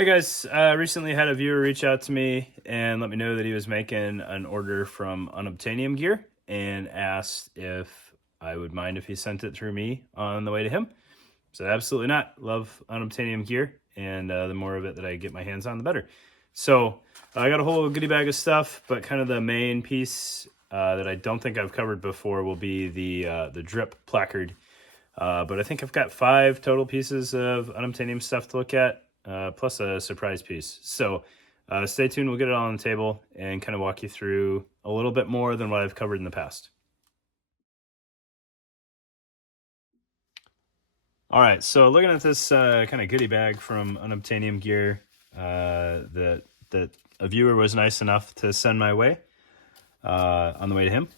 Hey guys, recently had a viewer reach out to me and let me know that he was making an order from Unobtainium Gear and asked if I would mind if he sent it through me on the way to him. So absolutely not. Love Unobtainium Gear, and the more of it that I get my hands on, the better. So I got a whole goodie bag of stuff, but kind of the main piece that I don't think I've covered before will be the drip placard. But I think I've got 5 total pieces of unobtainium stuff to look at, plus a surprise piece. So stay tuned. We'll get it all on the table and kind of walk you through a little bit more than what I've covered in the past. All right, so looking at this kind of goodie bag from Unobtainium Gear that a viewer was nice enough to send my way on the way to him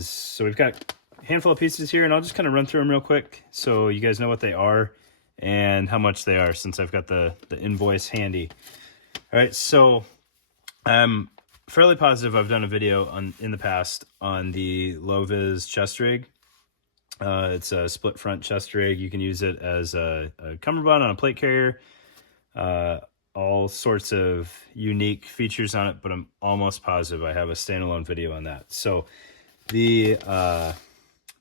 so we've got a handful of pieces here, and I'll just kind of run through them real quick so you guys know what they are and how much they are, since I've got the invoice handy. All right, so I'm fairly positive I've done a video in the past on the low-vis chest rig. It's a split front chest rig. You can use it as a cummerbund on a plate carrier. All sorts of unique features on it, but I'm almost positive I have a standalone video on that. So the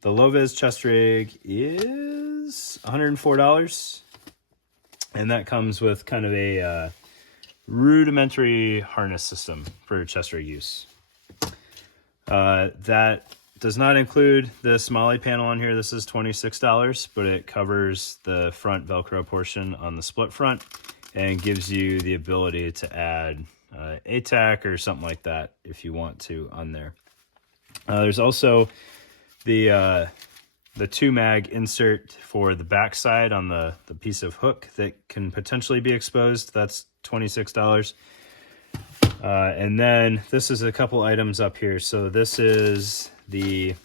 low-vis chest rig is $104, and that comes with kind of a rudimentary harness system for chest rig use. That does not include this Molle panel on here. This is $26, but it covers the front Velcro portion on the split front and gives you the ability to add ATAC or something like that if you want to on there. There's also the 2-mag insert for the backside on the piece of hook that can potentially be exposed. That's $26. And then this is a couple items up here. So this is the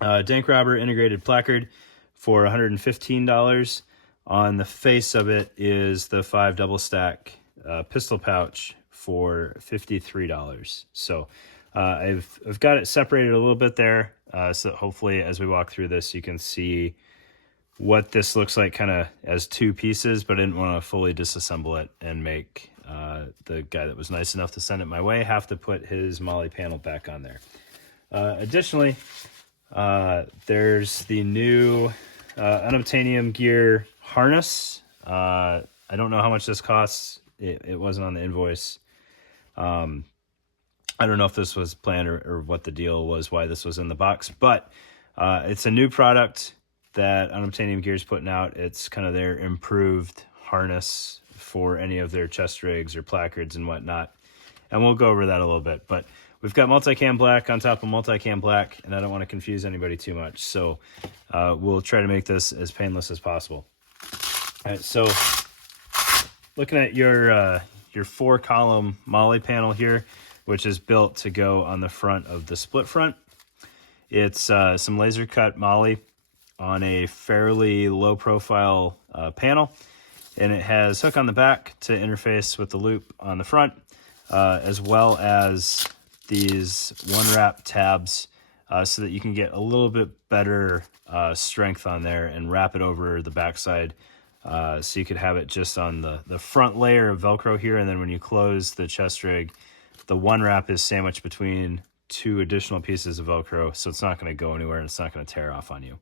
Dank Robber integrated placard for $115. On the face of it is the 5 double stack pistol pouch for $53. So I've got it separated a little bit there, so that hopefully as we walk through this you can see what this looks like kind of as 2 pieces, but I didn't want to fully disassemble it and make the guy that was nice enough to send it my way have to put his Molle panel back on there. Additionally, there's the new Unobtainium Gear harness. I don't know how much this costs. It wasn't on the invoice. I don't know if this was planned or what the deal was, why this was in the box, but it's a new product that Unobtainium Gear is putting out. It's kind of their improved harness for any of their chest rigs or placards and whatnot. And we'll go over that a little bit, but we've got multicam black on top of multicam black, and I don't want to confuse anybody too much. So we'll try to make this as painless as possible. All right, so looking at your 4-column Molle panel here, which is built to go on the front of the split front. It's some laser cut Molle on a fairly low profile panel, and it has hook on the back to interface with the loop on the front, as well as these 1-wrap tabs so that you can get a little bit better strength on there and wrap it over the backside. So you could have it just on the front layer of Velcro here, and then when you close the chest rig, the 1-wrap is sandwiched between 2 additional pieces of Velcro, so it's not going to go anywhere and it's not going to tear off on you.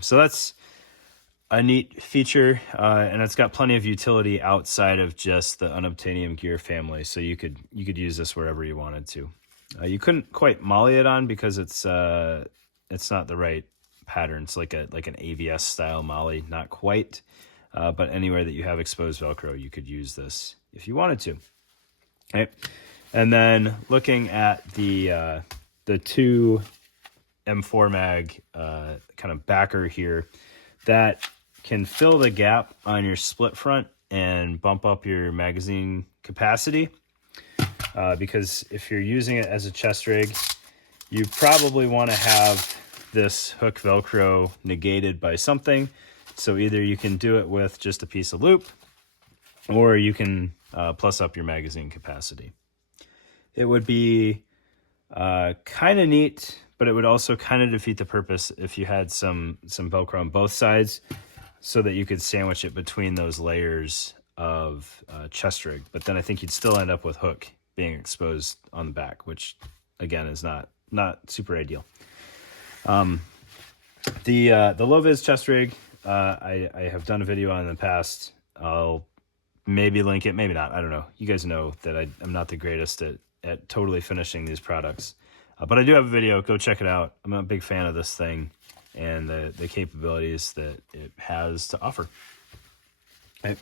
So that's a neat feature, and it's got plenty of utility outside of just the Unobtainium Gear family, so you could use this wherever you wanted to. You couldn't quite Molle it on because it's not the right pattern. It's like an AVS style Molle, not quite, but anywhere that you have exposed Velcro, you could use this if you wanted to. Okay. And then looking at the 2 M4 mag kind of backer here, that can fill the gap on your split front and bump up your magazine capacity. Because if you're using it as a chest rig, you probably want to have this hook Velcro negated by something. So either you can do it with just a piece of loop, or you can plus up your magazine capacity. It would be kind of neat, but it would also kind of defeat the purpose if you had some Velcro on both sides so that you could sandwich it between those layers of chest rig, but then I think you'd still end up with hook being exposed on the back, which again is not super ideal. The low-vis chest rig, I have done a video on in the past. I'll maybe link it, maybe not. I don't know. You guys know that I'm not the greatest at totally finishing these products. But I do have a video. Go check it out. I'm a big fan of this thing and the capabilities that it has to offer. I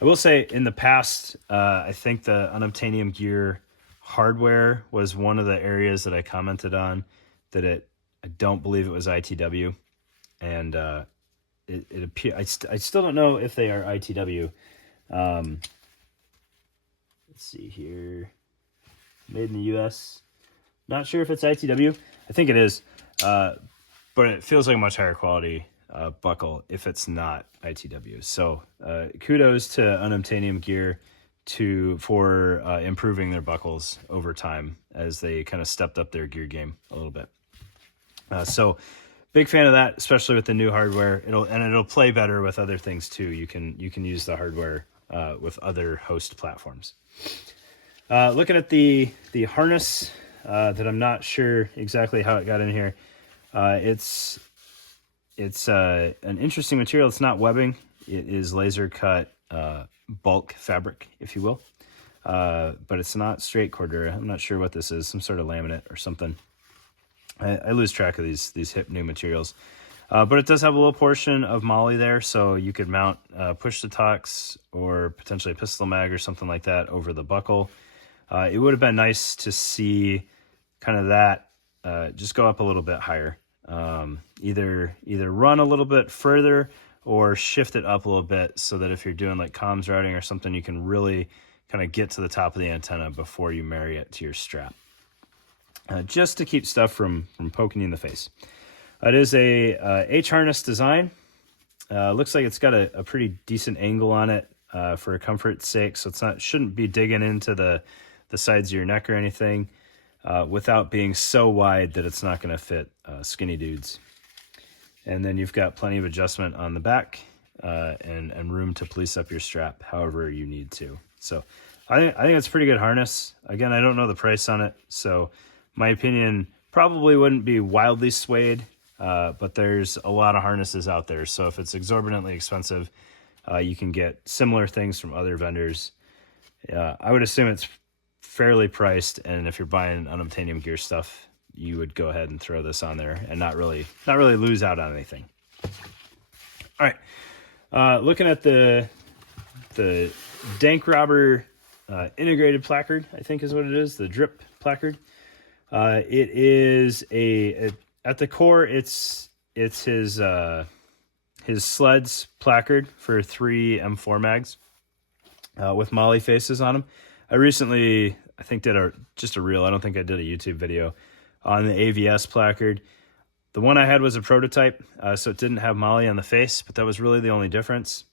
will say in the past, I think the Unobtainium Gear hardware was one of the areas that I commented on that I don't believe it was ITW. And it appears I still don't know if they are ITW. Let's see here. Made in the U.S. Not sure if it's ITW. I think it is, but it feels like a much higher quality buckle if it's not ITW. So kudos to Unobtainium Gear for improving their buckles over time as they kind of stepped up their gear game a little bit. So big fan of that, especially with the new hardware. It'll play better with other things too. You can use the hardware with other host platforms. Looking at the harness that I'm not sure exactly how it got in here. It's an interesting material. It's not webbing. It is laser cut bulk fabric, if you will. But it's not straight Cordura. I'm not sure what this is. Some sort of laminate or something. I lose track of these hip new materials. But it does have a little portion of Molle there, so you could mount push-to-talks or potentially a pistol mag or something like that over the buckle. It would have been nice to see kind of that just go up a little bit higher. Either run a little bit further or shift it up a little bit so that if you're doing like comms routing or something, you can really kind of get to the top of the antenna before you marry it to your strap. Just to keep stuff from poking you in the face. It is a H-harness design. Looks like it's got a pretty decent angle on it for comfort's sake, so shouldn't be digging into the sides of your neck or anything without being so wide that it's not going to fit skinny dudes. And then you've got plenty of adjustment on the back and room to police up your strap however you need to. So I think it's a pretty good harness. Again, I don't know the price on it, so my opinion probably wouldn't be wildly swayed, but there's a lot of harnesses out there. So if it's exorbitantly expensive, you can get similar things from other vendors. I would assume it's fairly priced, and if you're buying Unobtainium Gear stuff, you would go ahead and throw this on there and not really lose out on anything. All right, looking at the Dank Robber integrated placard, I think is what it is, the drip placard. It is at the core, it's his sleds placard for 3 M4 mags with Molle faces on them. I recently, I think, did just a reel. I don't think I did a YouTube video on the AVS placard. The one I had was a prototype, so it didn't have Molle on the face, but that was really the only difference.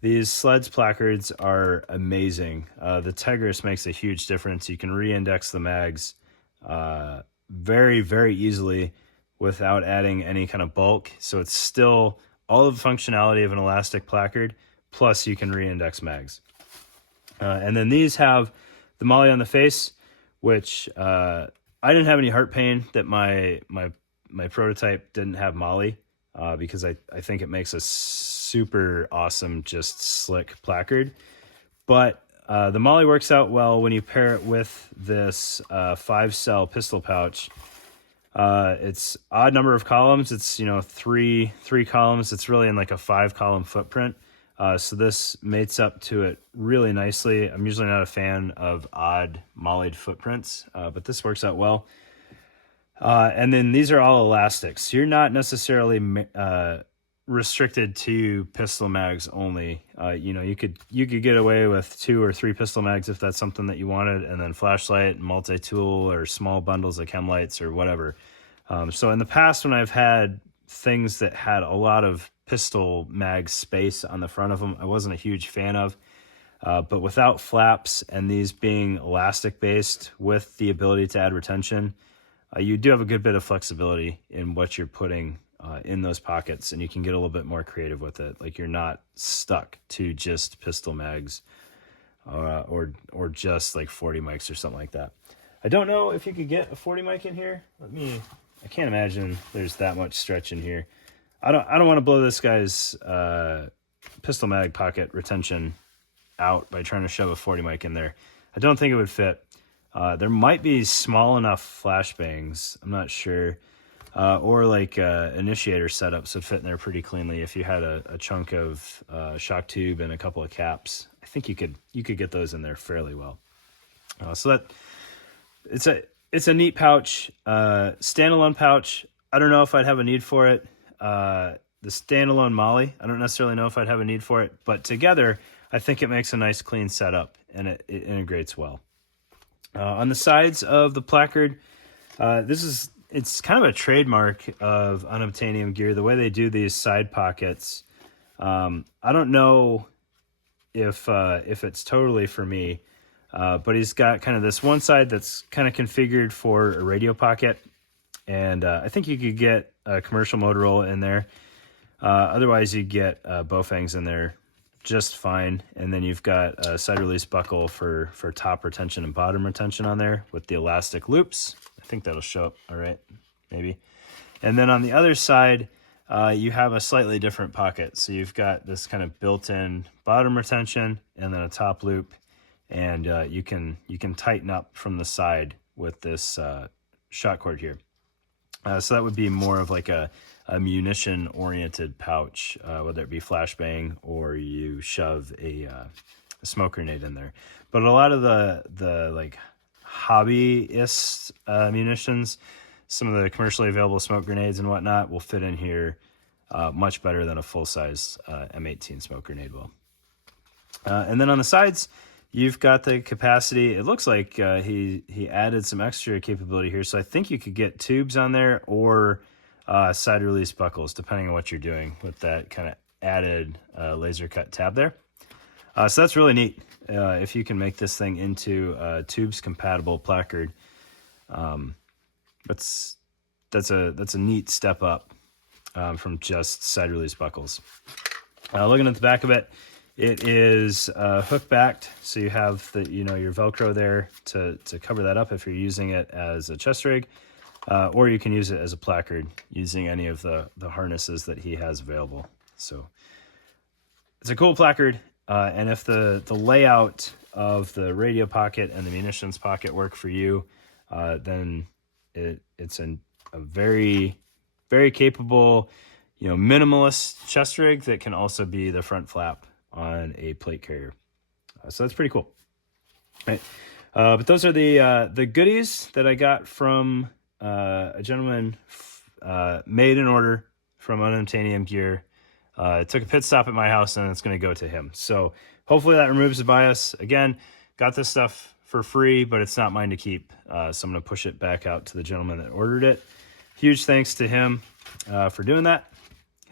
These sleds placards are amazing. The Tegris makes a huge difference. You can re-index the mags very, very easily without adding any kind of bulk. So it's still all of the functionality of an elastic placard, plus you can re-index mags. And then these have the Molle on the face, which I didn't have any heart pain that my prototype didn't have Molle, because I think it makes a super awesome, just slick placard. But the Molle works out well when you pair it with this 5-cell pistol pouch. It's odd number of columns. It's, three columns. It's really in like a 5-column footprint. So this mates up to it really nicely. I'm usually not a fan of odd Molled footprints, but this works out well. And then these are all elastics. So you're not necessarily restricted to pistol mags only. You could get away with 2 or 3 pistol mags if that's something that you wanted, and then flashlight, multi-tool, or small bundles of chem lights or whatever. So in the past, when I've had things that had a lot of pistol mag space on the front of them, I wasn't a huge fan of. But without flaps and these being elastic based with the ability to add retention, you do have a good bit of flexibility in what you're putting in those pockets, and you can get a little bit more creative with it. Like you're not stuck to just pistol mags or just like 40 mics or something like that. I don't know if you could get a 40 mic in here. I can't imagine there's that much stretch in here. I don't want to blow this guy's pistol mag pocket retention out by trying to shove a 40 mic in there. I don't think it would fit. There might be small enough flashbangs, I'm not sure, or like initiator setups would fit in there pretty cleanly if you had a chunk of shock tube and a couple of caps. I think you could get those in there fairly well. So that it's a neat pouch, standalone pouch. I don't know if I'd have a need for it. The standalone Molle, I don't necessarily know if I'd have a need for it, but together I think it makes a nice clean setup and it integrates well. On the sides of the placard, it's kind of a trademark of Unobtainium Gear, the way they do these side pockets. I don't know if it's totally for me, but he's got kind of this one side that's kind of configured for a radio pocket, and I think you could get a commercial Motorola in there. Otherwise, you get Baofangs in there just fine, and then you've got a side release buckle for top retention and bottom retention on there with the elastic loops. I think that'll show up all right, maybe. And then on the other side, you have a slightly different pocket. So you've got this kind of built-in bottom retention and then a top loop, and you can tighten up from the side with this shot cord here. So that would be more of like a munition-oriented pouch, whether it be flashbang or you shove a smoke grenade in there. But a lot of the like hobbyist munitions, some of the commercially available smoke grenades and whatnot will fit in here much better than a full-size M18 smoke grenade will. And then on the sides, you've got the capacity. It looks like he added some extra capability here, so I think you could get tubes on there or side release buckles, depending on what you're doing with that kind of added laser cut tab there. So that's really neat. If you can make this thing into a tubes compatible placard, that's a neat step up from just side release buckles. Looking at the back of it, it is hook backed, so you have your Velcro there to cover that up if you're using it as a chest rig. Or you can use it as a placard using any of the harnesses that he has available. So it's a cool placard, and if the layout of the radio pocket and the munitions pocket work for you, then it's a very, very capable, minimalist chest rig that can also be the front flap on a plate carrier. So that's pretty cool. All right. But those are the goodies that I got from a gentleman made an order from Unobtainium Gear. It took a pit stop at my house, and it's going to go to him. So hopefully that removes the bias. Again, got this stuff for free, but it's not mine to keep. So I'm going to push it back out to the gentleman that ordered it. Huge thanks to him for doing that.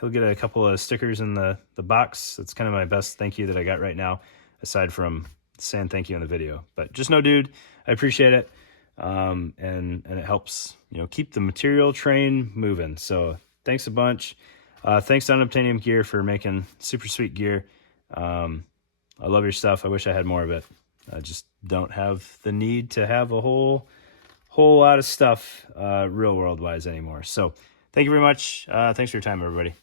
He'll get a couple of stickers in the box. That's kind of my best thank you that I got right now, aside from saying thank you in the video. But just know, dude, I appreciate it. And it helps, keep the material train moving. So thanks a bunch. Thanks to Unobtainium Gear for making super sweet gear. I love your stuff. I wish I had more of it. I just don't have the need to have a whole lot of stuff real world wise anymore. So thank you very much. Thanks for your time, everybody.